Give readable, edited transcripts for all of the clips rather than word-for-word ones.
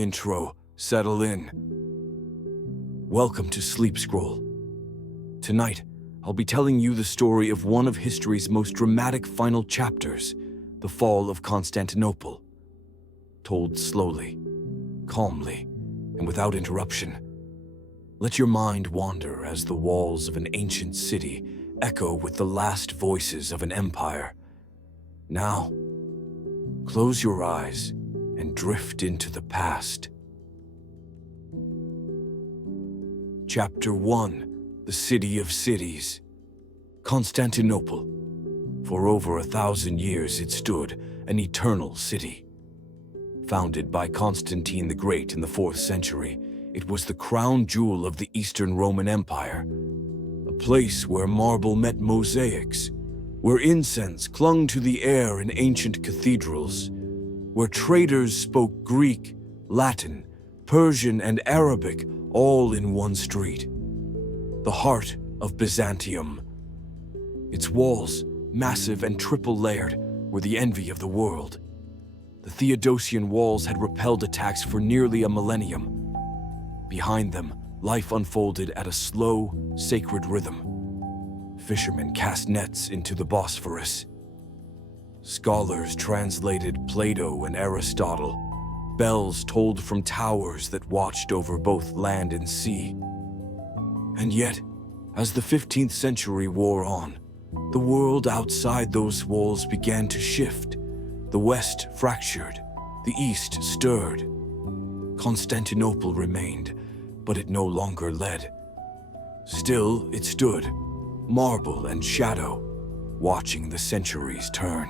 Intro, settle in. Welcome to SleepScroll. Tonight, I'll be telling you the story of one of history's most dramatic final chapters, the fall of Constantinople. Told slowly, calmly, and without interruption. Let your mind wander as the walls of an ancient city echo with the last voices of an empire. Now, close your eyes and drift into the past. Chapter 1: The City of Cities. Constantinople. For over 1,000 years it stood, an eternal city. Founded by Constantine the Great in the 4th century, it was the crown jewel of the Eastern Roman Empire. A place where marble met mosaics, where incense clung to the air in ancient cathedrals, where traders spoke Greek, Latin, Persian, and Arabic all in one street. The heart of Byzantium. Its walls, massive and triple-layered, were the envy of the world. The Theodosian walls had repelled attacks for nearly a millennium. Behind them, life unfolded at a slow, sacred rhythm. Fishermen cast nets into the Bosphorus. Scholars translated Plato and Aristotle. Bells tolled from towers that watched over both land and sea. And yet, as the 15th century wore on, the world outside those walls began to shift. The West fractured, the East stirred. Constantinople remained, but it no longer led. Still, it stood, marble and shadow, watching the centuries turn.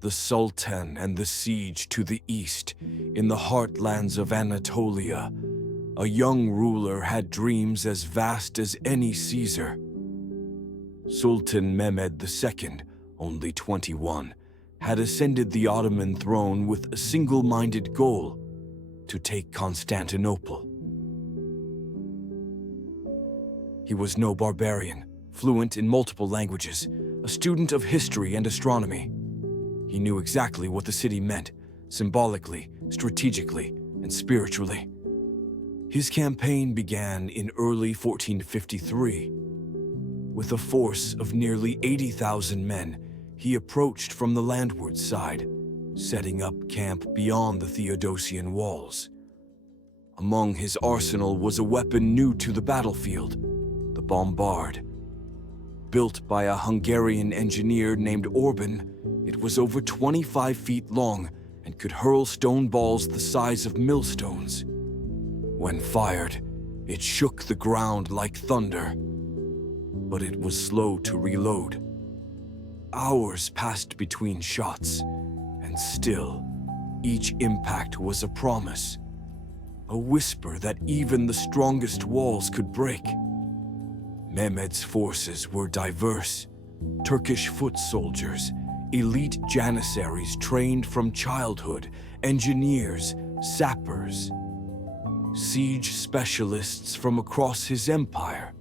The Sultan and the siege to the east, in the heartlands of Anatolia. A young ruler had dreams as vast as any Caesar. Sultan Mehmed II, only 21, had ascended the Ottoman throne with a single-minded goal: to take Constantinople. He was no barbarian, fluent in multiple languages, a student of history and astronomy. He knew exactly what the city meant, symbolically, strategically, and spiritually. His campaign began in early 1453. With a force of nearly 80,000 men, he approached from the landward side, setting up camp beyond the Theodosian walls. Among his arsenal was a weapon new to the battlefield, the bombard. Built by a Hungarian engineer named Orban, it was over 25 feet long and could hurl stone balls the size of millstones. When fired, it shook the ground like thunder, but it was slow to reload. Hours passed between shots, and still, each impact was a promise, a whisper that even the strongest walls could break. Mehmed's forces were diverse: Turkish foot soldiers, elite janissaries trained from childhood, engineers, sappers, siege specialists from across his empire.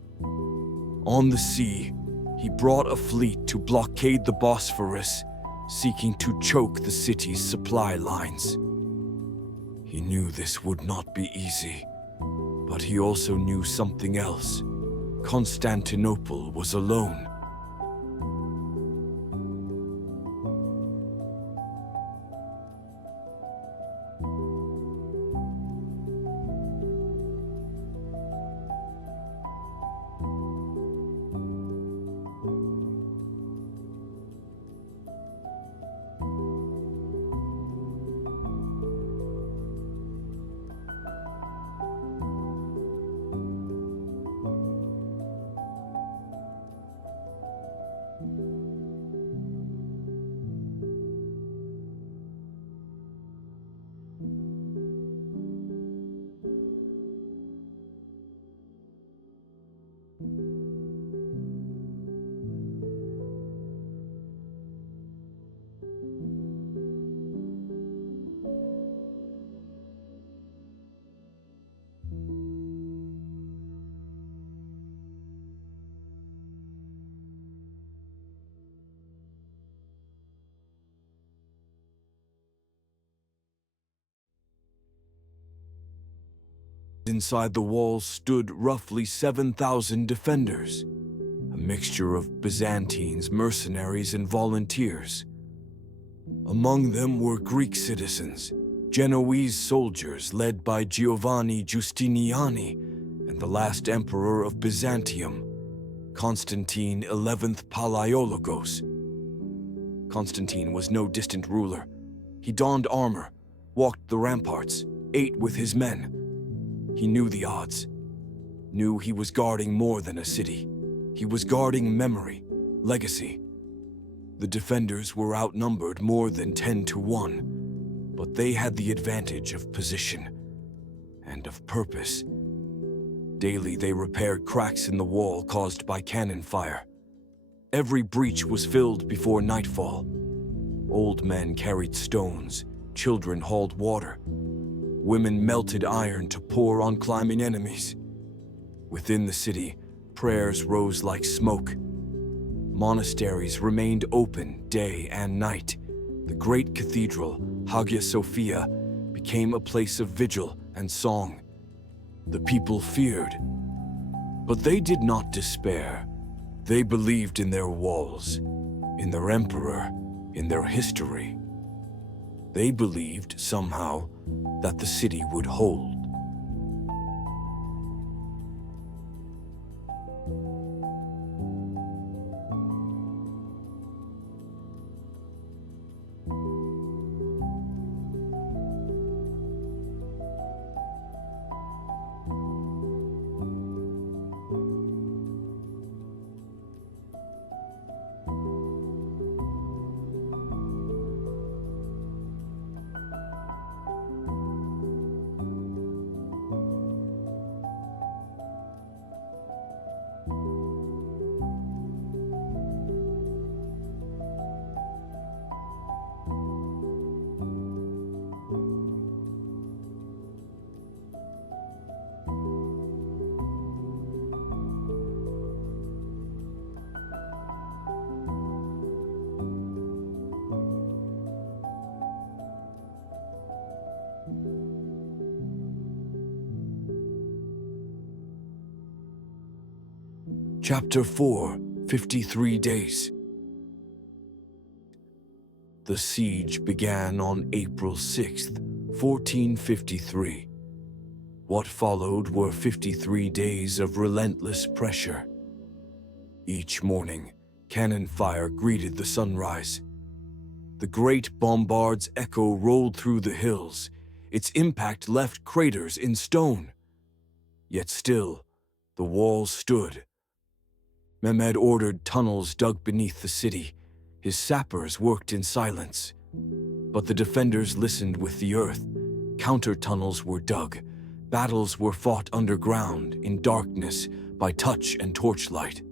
On the sea, he brought a fleet to blockade the Bosphorus, seeking to choke the city's supply lines. He knew this would not be easy, but he also knew something else. Constantinople was alone. Inside the walls stood roughly 7,000 defenders, a mixture of Byzantines, mercenaries, and volunteers. Among them were Greek citizens, Genoese soldiers led by Giovanni Giustiniani, and the last emperor of Byzantium, Constantine XI Palaiologos. Constantine was no distant ruler. He donned armor, walked the ramparts, ate with his men. He knew the odds, knew he was guarding more than a city. He was guarding memory, legacy. The defenders were outnumbered more than 10 to 1, but they had the advantage of position and of purpose. Daily they repaired cracks in the wall caused by cannon fire. Every breach was filled before nightfall. Old men carried stones, children hauled water. Women melted iron to pour on climbing enemies. Within the city, prayers rose like smoke. Monasteries remained open day and night. The great cathedral, Hagia Sophia, became a place of vigil and song. The people feared, but they did not despair. They believed in their walls, in their emperor, in their history. They believed, somehow, that the city would hold. Chapter 4, 53 Days. The siege began on April 6th, 1453. What followed were 53 days of relentless pressure. Each morning, cannon fire greeted the sunrise. The great bombard's echo rolled through the hills. Its impact left craters in stone. Yet still, the walls stood. Mehmed ordered tunnels dug beneath the city. His sappers worked in silence. But the defenders listened with the earth. Counter-tunnels were dug. Battles were fought underground, in darkness, by touch and torchlight.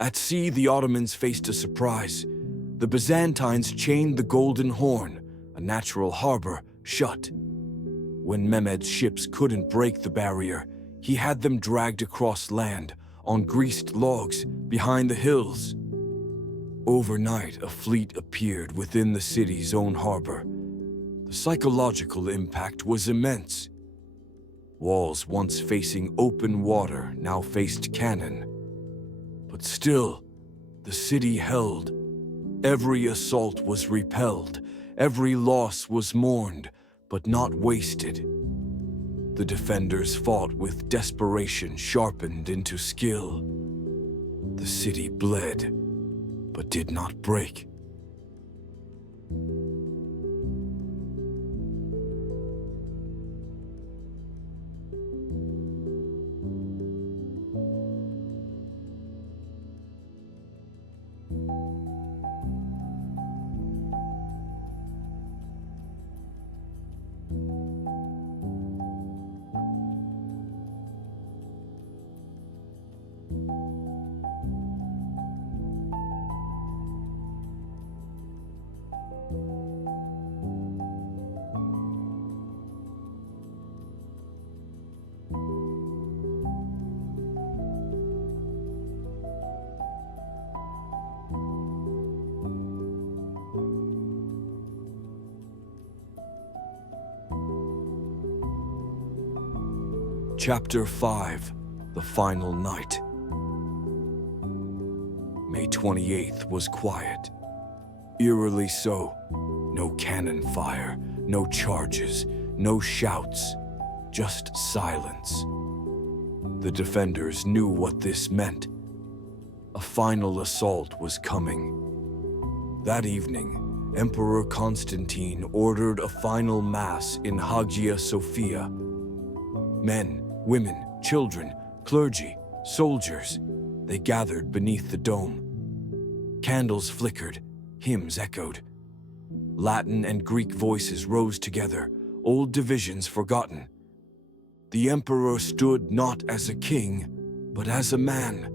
At sea, the Ottomans faced a surprise. The Byzantines chained the Golden Horn, a natural harbor, shut. When Mehmed's ships couldn't break the barrier, he had them dragged across land, on greased logs behind the hills. Overnight, a fleet appeared within the city's own harbor. The psychological impact was immense. Walls once facing open water now faced cannon. But still, the city held. Every assault was repelled, every loss was mourned, but not wasted. The defenders fought with desperation sharpened into skill. The city bled, but did not break. Chapter 5, The Final Night. May 28th was quiet. Eerily so. No cannon fire, no charges, no shouts, just silence. The defenders knew what this meant. A final assault was coming. That evening, Emperor Constantine ordered a final mass in Hagia Sophia. Men, women, children, clergy, soldiers, they gathered beneath the dome. Candles flickered, hymns echoed. Latin and Greek voices rose together, old divisions forgotten. The emperor stood not as a king, but as a man.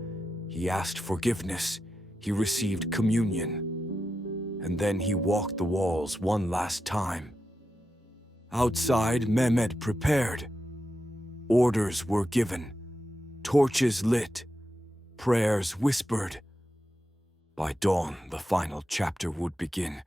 He asked forgiveness, he received communion. And then he walked the walls one last time. Outside, Mehmed prepared. Orders were given, torches lit, prayers whispered. By dawn, the final chapter would begin.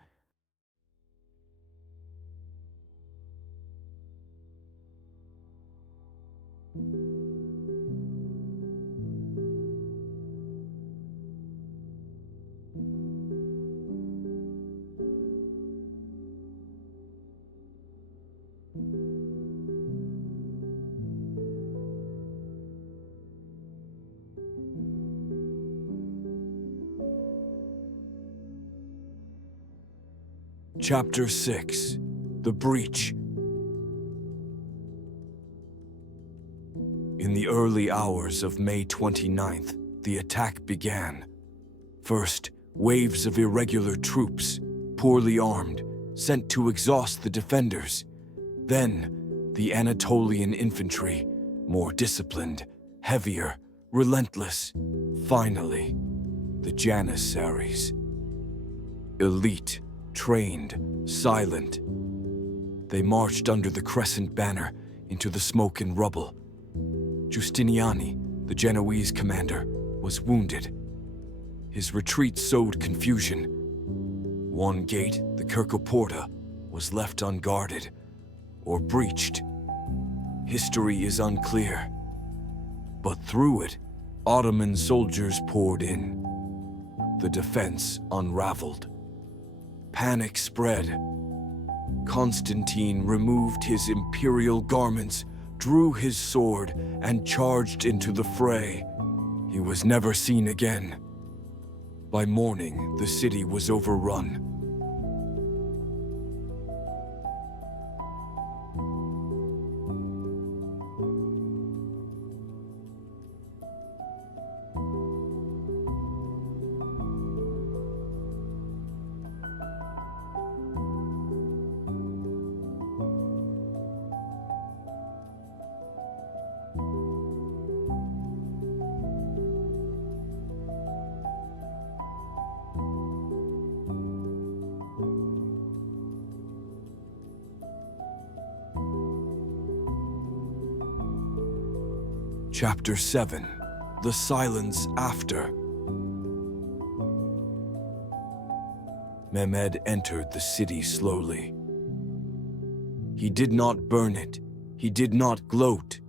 Chapter 6, The Breach. In the early hours of May 29th, the attack began. First, waves of irregular troops, poorly armed, sent to exhaust the defenders. Then, the Anatolian infantry, more disciplined, heavier, relentless. Finally, the Janissaries. Elite, trained, silent. They marched under the crescent banner into the smoke and rubble. Giustiniani, the Genoese commander, was wounded. His retreat sowed confusion. One gate, the Kirkoporta, was left unguarded or breached. History is unclear. But through it, Ottoman soldiers poured in. The defense unraveled. Panic spread. Constantine removed his imperial garments, drew his sword, and charged into the fray. He was never seen again. By morning, the city was overrun. Chapter 7, The Silence After. Mehmed entered the city slowly. He did not burn it, he did not gloat,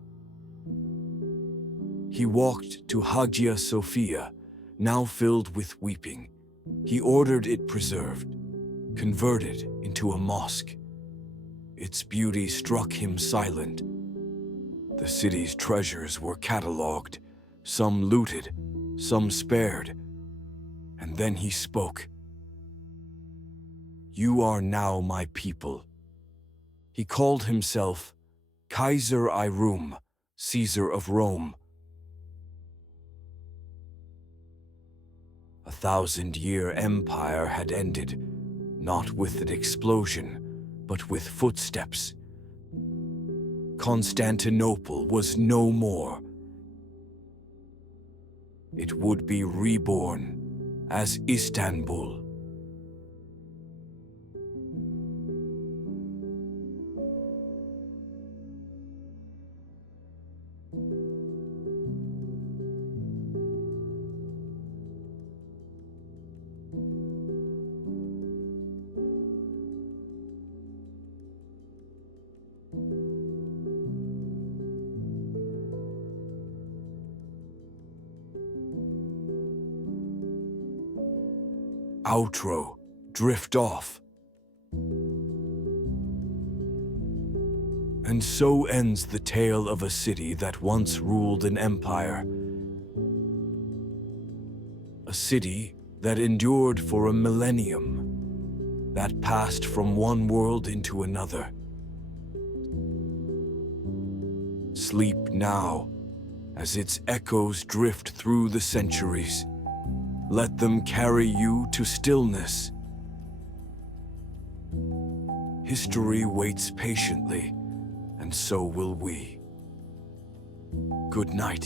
He walked to Hagia Sophia, now filled with weeping. He ordered it preserved, converted into a mosque. Its beauty struck him silent. The city's treasures were catalogued, some looted, some spared. And then he spoke. "You are now my people." He called himself Kaiser Irum, Caesar of Rome. 1,000-year empire had ended, not with an explosion, but with footsteps. Constantinople was no more. It would be reborn as Istanbul. Outro, drift off. And so ends the tale of a city that once ruled an empire. A city that endured for a millennium, that passed from one world into another. Sleep now, as its echoes drift through the centuries. Let them carry you to stillness. History waits patiently, and so will we. Good night.